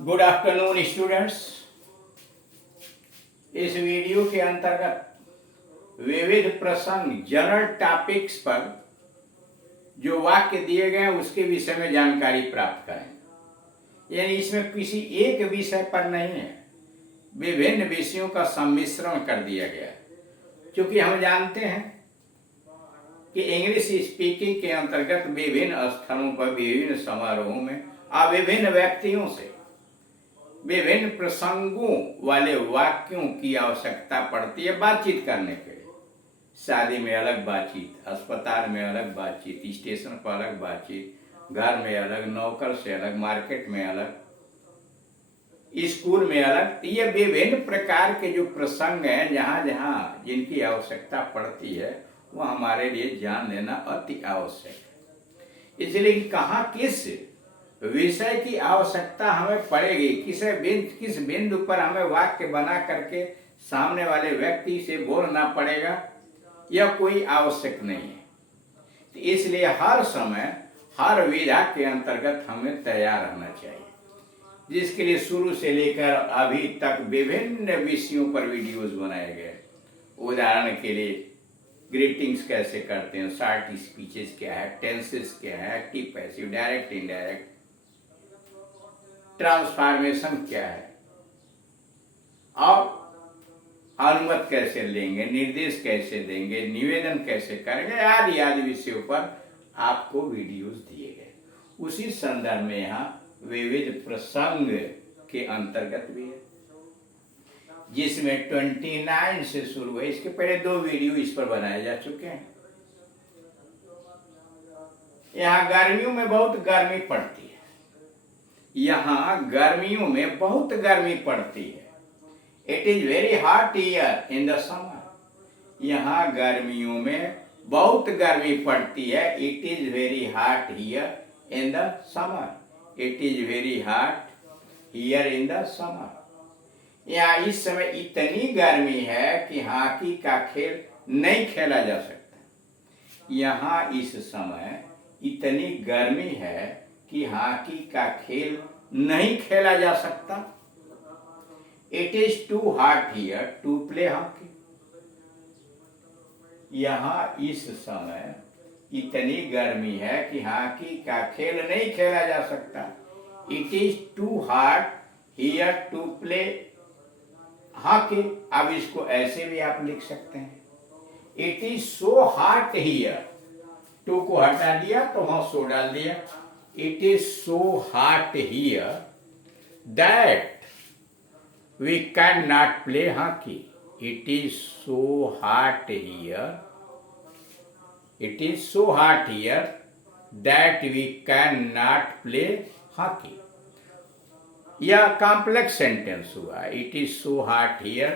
Good afternoon students. इस video के अंतर्गत विविध प्रसंग जनरल टॉपिक्स पर जो वाक्य दिए गए हैं उसके विषय में जानकारी प्राप्त करें। यानी इसमें किसी एक विषय पर नहीं है, विभिन्न विषयों का सम्मिश्रण कर दिया गया है। क्योंकि हम जानते हैं कि इंग्लिश स्पीकिंग के अंतर्गत विभिन्न स्थलों पर विभिन्न समारोहों में विभिन्न व्यक्तियों से विभिन्न प्रसंगों वाले वाक्यों की आवश्यकता पड़ती है बातचीत करने के लिए। शादी में अलग बातचीत, अस्पताल में अलग बातचीत, स्टेशन पर अलग बातचीत, घर में अलग, नौकर से अलग, मार्केट में अलग, स्कूल में अलग। ये विभिन्न प्रकार के जो प्रसंग हैं जहाँ जहाँ जिनकी आवश्यकता पड़ती है वह हमारे लिए जान लेना अति आवश्यक है। इसलिए कहाँ किस विषय की आवश्यकता हमें पड़ेगी, किस बिंदु पर हमें वाक्य बना करके सामने वाले व्यक्ति से बोलना पड़ेगा, यह कोई आवश्यक नहीं है। तो इसलिए हर समय हर विधा के अंतर्गत हमें तैयार रहना चाहिए, जिसके लिए शुरू से लेकर अभी तक विभिन्न विषयों पर वीडियोस बनाए गए। उदाहरण के लिए ग्रीटिंग्स कैसे करते हैं, शॉर्ट स्पीचेस क्या है, टेंसेस क्या है, active passive, direct indirect, transformation क्या है, और अनुमत कैसे लेंगे, निर्देश कैसे देंगे, निवेदन कैसे करेंगे, आदि आदि विषयों पर आपको वीडियोस दिए गए। उसी संदर्भ में यहाँ विविध प्रसंग के अंतर्गत भी है, जिसमें 29 से शुरू है। इसके पहले 2 वीडियो इस पर बनाए जा चुके हैं। यहाँ गर्मियों में बहुत गर्मी पड़ती है, यहाँ गर्मियों में बहुत गर्मी पड़ती है। It is very hot year in the summer. यहाँ गर्मियों में बहुत गर्मी पड़ती है। It is very hot year in the summer. It is very hot year in the summer. यहाँ इस समय इतनी गर्मी है कि हॉकी का खेल नहीं खेला जा सकता। यहाँ इस समय इतनी गर्मी है कि हॉकी का खेल नहीं खेला जा सकता। It is too hot here to play hockey. यहाँ इस समय इतनी गर्मी है कि हॉकी का खेल नहीं खेला जा सकता। It is too hot here to play hockey. अब इसको ऐसे भी आप लिख सकते हैं, it is so hot here. Too को हटा दिया तो वहां सो डाल दिया। It is so hot here that we cannot play hockey. It is so hot here. It is so hot here that we cannot play hockey. यह complex sentence हुआ। It is so hot here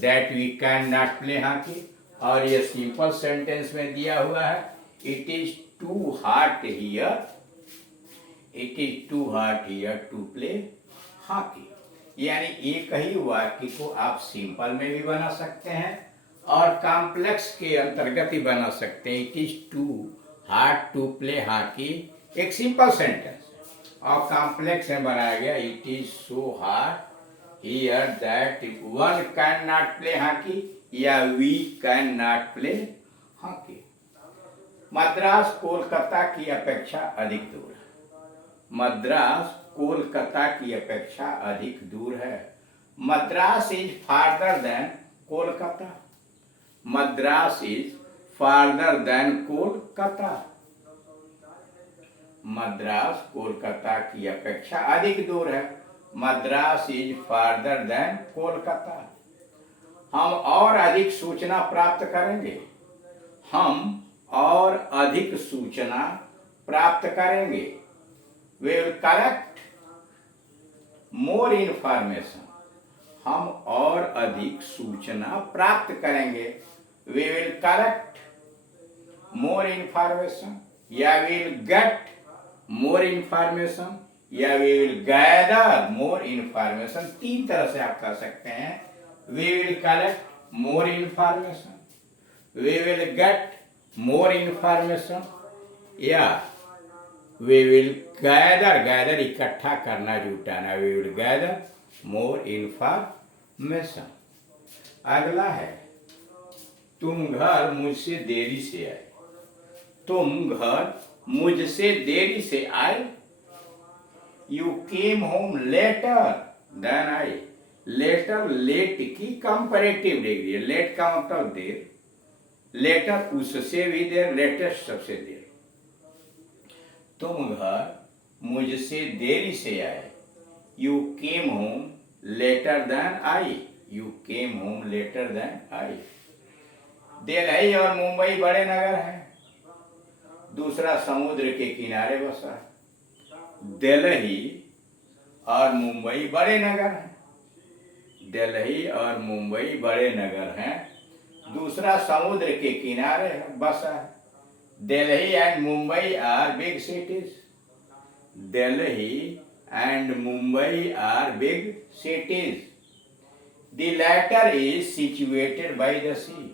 that we cannot play hockey। और यह simple sentence में दिया हुआ है, It is too hot here। It is too hot here to play hockey। यानी एक ही वाक्य को आप सिंपल में भी बना सकते हैं और कॉम्प्लेक्स के अंतर्गत ही बना सकते हैं। It is too hot to play hockey एक सिंपल सेंटेंस और कॉम्प्लेक्स में बनाया गया It is so hot here that one cannot play hockey या we cannot play hockey। Madras Kolkata की अपेक्षा अधिक दूर है। मद्रास कोलकाता की अपेक्षा अधिक दूर है। Madras is farther than Kolkata. Madras is farther than Kolkata. Madras Kolkata की अपेक्षा अधिक दूर है। Madras is farther than Kolkata. हम और अधिक सूचना प्राप्त करेंगे। हम और अधिक सूचना प्राप्त करेंगे। We will collect more information। हम और अधिक सूचना प्राप्त करेंगे। We will collect more information या we will get more information या we will gather more information। 3 तरह से आप कह सकते हैं। We will collect more information, we will get more information या वी विल गैदर, गैदर इकट्ठा करना, जुटाना, we will gather more information. अगला है तुम घर मुझसे देरी से आए। तुम घर मुझसे देरी से आए। You came home later than I. Later, late की कंपैरेटिव डिग्री है। लेट का मतलब देर, लेटर उससे भी देर, लेटेस्ट सबसे देर। तुम घर मुझसे देरी से आए। You came home later than I. You came home later than I. Delhi और मुंबई बड़े नगर हैं। दूसरा समुद्र के किनारे बसा है। दिल्ली और मुंबई बड़े नगर हैं। दिल्ली और मुंबई बड़े नगर हैं। दूसरा समुद्र के किनारे बसा है। Delhi and Mumbai are big cities. Delhi and Mumbai are big cities. The latter is situated by the sea.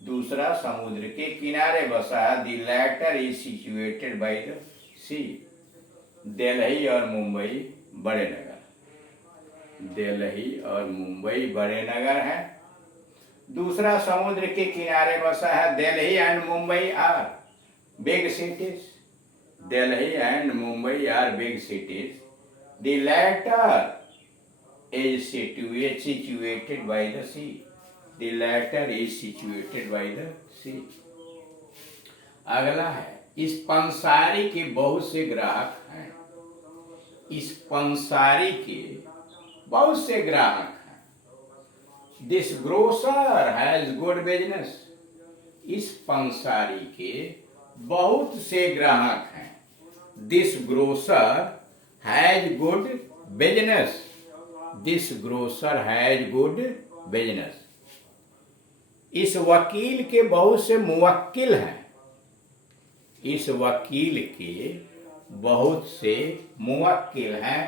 दूसरा समुद्र के किनारे बसा है। The latter is situated by the sea. Delhi और मुंबई बड़े नगर। दिल्ली और मुंबई बड़े नगर हैं। दूसरा समुद्र के किनारे बसा है। Delhi and Mumbai are big cities. Delhi and Mumbai are big cities. The latter is situated by the sea. The latter is situated by the sea. अगला है इस पंसारी के बहुत से ग्राहक हैं। इस पंसारी के बहुत से ग्राहक हैं। This grocer has good business. इस पंसारी के बहुत से ग्राहक हैं। This grocer has good business. This grocer has good business. इस वकील के बहुत से मुवक्किल हैं। इस वकील के बहुत से मुवक्किल हैं।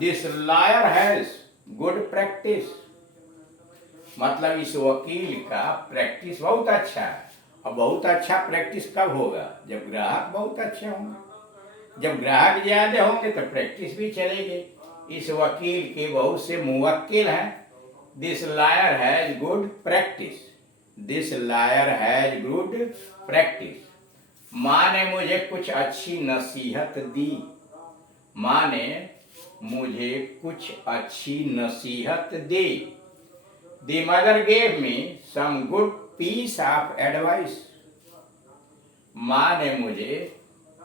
This lawyer has good practice. मतलब इस वकील का प्रैक्टिस बहुत अच्छा है। और बहुत अच्छा प्रैक्टिस कब होगा? जब ग्राहक बहुत अच्छे होंगे। जब ग्राहक ज्यादा होंगे तो प्रैक्टिस भी चलेगी। इस वकील के बहुत से मुवक्किल हैं। This lawyer has good practice. This lawyer has good practice. माँ ने मुझे कुछ अच्छी नसीहत दी। माँ ने मुझे कुछ अच्छी नसीहत दी। The mother gave me some good piece of advice. माँ ने मुझे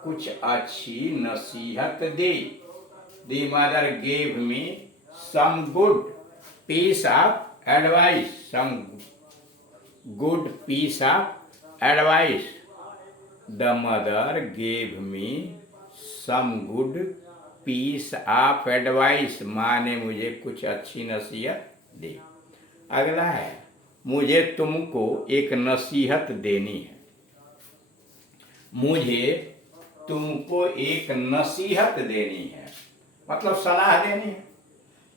कुछ अच्छी नसीहत दी। The mother gave me some good piece of advice. Some good piece of advice. The mother gave me some good piece of advice. माँ ने मुझे कुछ अच्छी नसीहत दी। अगला है मुझे तुमको एक नसीहत देनी है। मुझे तुमको एक नसीहत देनी है, मतलब सलाह देनी है।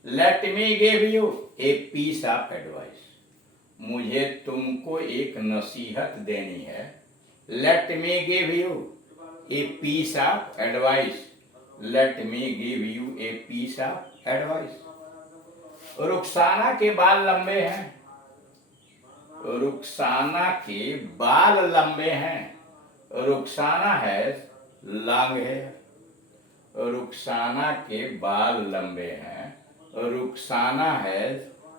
Let me give you a piece of advice. मुझे तुमको एक नसीहत देनी है। Let me give you a piece of advice. Let me give you a piece of advice. Rukhsana के बाल लंबे हैं। रुखसाना के बाल लंबे हैं। रुखसाना है लॉन्ग हेयर। रुखसाना के बाल लंबे हैं। रुखसाना है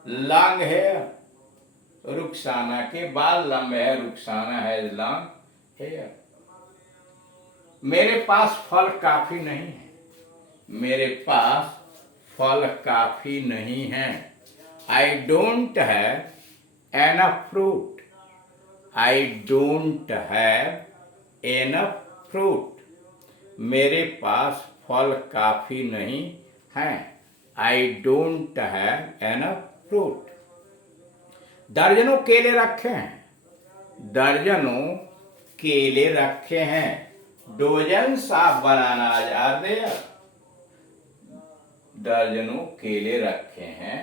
लॉन्ग हेयर। रुखसाना के बाल लंबे हैं। रुखसाना है लॉन्ग हेयर। मेरे पास फल काफी नहीं है। मेरे पास फल काफी नहीं है। I don't have enough fruit. I don't have enough fruit. मेरे पास फल काफी नहीं है। I don't have enough fruit. दर्जनों केले रखे हैं। दर्जनों केले रखे हैं। Dozens of bananas are there. दर्जनों केले रखे हैं।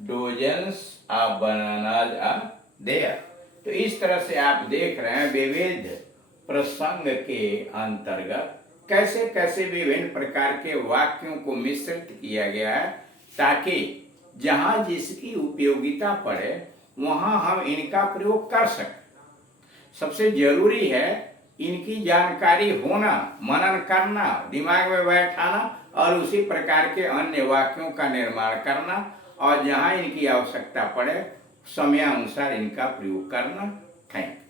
Dozens of bananas are there. तो इस तरह से आप देख रहे हैं विविध प्रसंग के अंतर्गत कैसे कैसे विभिन्न प्रकार के वाक्यों को मिश्रित किया गया है, ताकि जहां जिसकी उपयोगिता पड़े वहां हम इनका प्रयोग कर सकें। सबसे जरूरी है इनकी जानकारी होना, मनन करना, दिमाग में बैठाना और उसी प्रकार के अन्य वाक्यों का निर्माण करना, और जहां इनकी आवश्यकता पड़े समयानुसार इनका प्रयोग करना। Thank you.